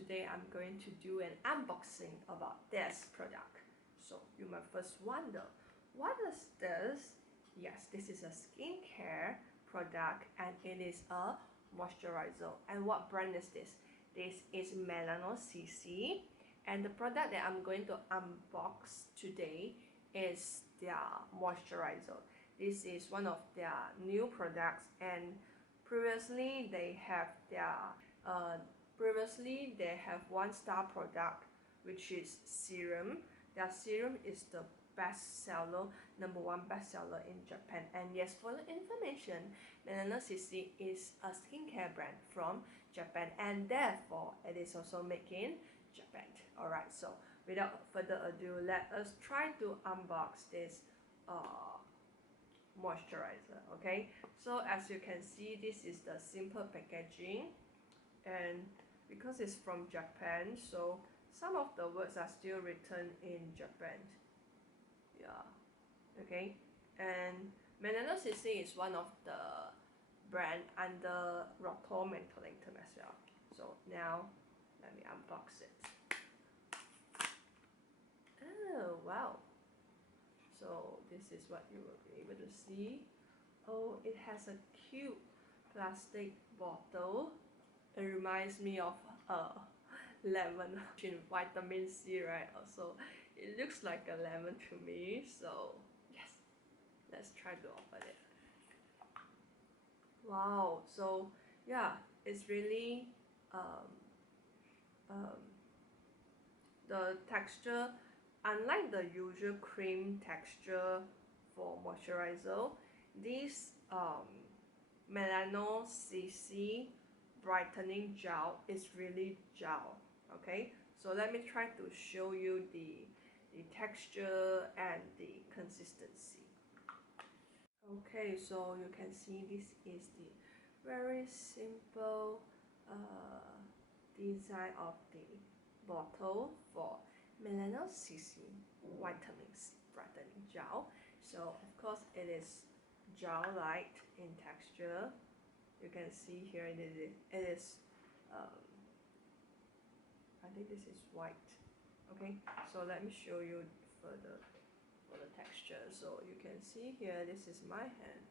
today I'm going to do an unboxing about this product. So you might first wonder, what is this? Yes, this is a skincare product and it is a moisturizer. And what brand is this? This is Melano CC, and the product that I'm going to unbox today is their moisturizer. This is one of their new products, and previously they have one star product, which is serum. Their serum is the bestseller, #1 bestseller in Japan. And yes, for the information, Melano CC is a skincare brand from Japan, and therefore it is also made in Japan. Alright, so without further ado, let us try to unbox this moisturizer. Okay, so as you can see, this is the simple packaging, and because it's from Japan, so some of the words are still written in Japan. Yeah, okay. And Melano CC is one of the brand under Roto Mentholatum as well. So now let me unbox it. Oh wow, so this is what you will be able to see. Oh, it has a cute plastic bottle. It reminds me of lemon in vitamin C, right? Also, it looks like a lemon to me. So yes, let's try to open it. Wow, so yeah, it's really the texture, unlike the usual cream texture for moisturizer, this Melano CC Brightening Gel is really gel. Okay, so let me try to show you the texture and the consistency. Okay, so you can see this is the very simple design of the bottle for Melano CC Vitamin C Brightening Gel. So of course it is gel-like in texture. You can see here it is I think this is white. Okay, so let me show you further for the texture. So you can see here, this is my hand.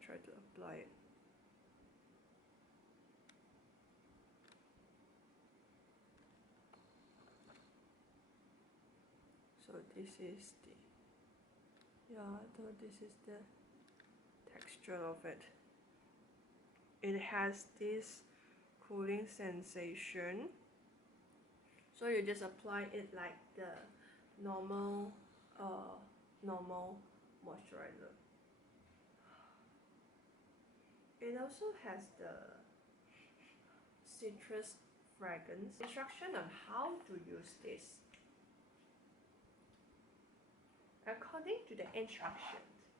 Try to apply it. So this is this is the texture of it. It has this cooling sensation. So you just apply it like the normal moisturizer. It also has the citrus fragrance. Instruction on how to use this. According to the instructions,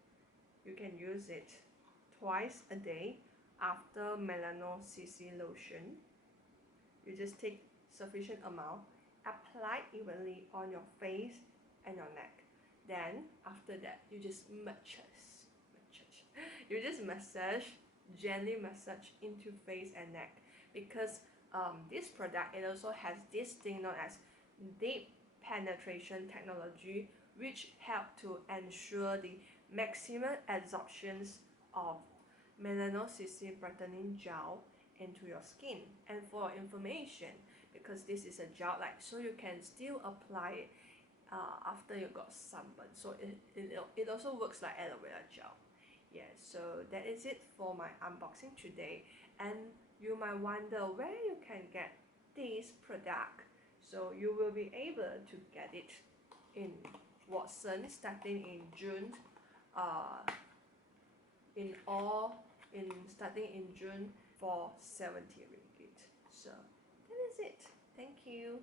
you can use it twice a day after Melano CC lotion. You just take sufficient amount, apply evenly on your face and your neck. Then after that, you just gently massage into face and neck, because this product, it also has this thing known as deep penetration technology, which help to ensure the maximum absorptions of Melano CC Brightening Gel into your skin. And for information, because this is a gel-like, so you can still apply it after you got sunburn. So it also works like aloe vera gel. Yeah, so that is it for my unboxing today. And you might wonder where you can get this product. So you will be able to get it in Watson starting in June. Starting in June for 70 ringgit. So that is it. Thank you.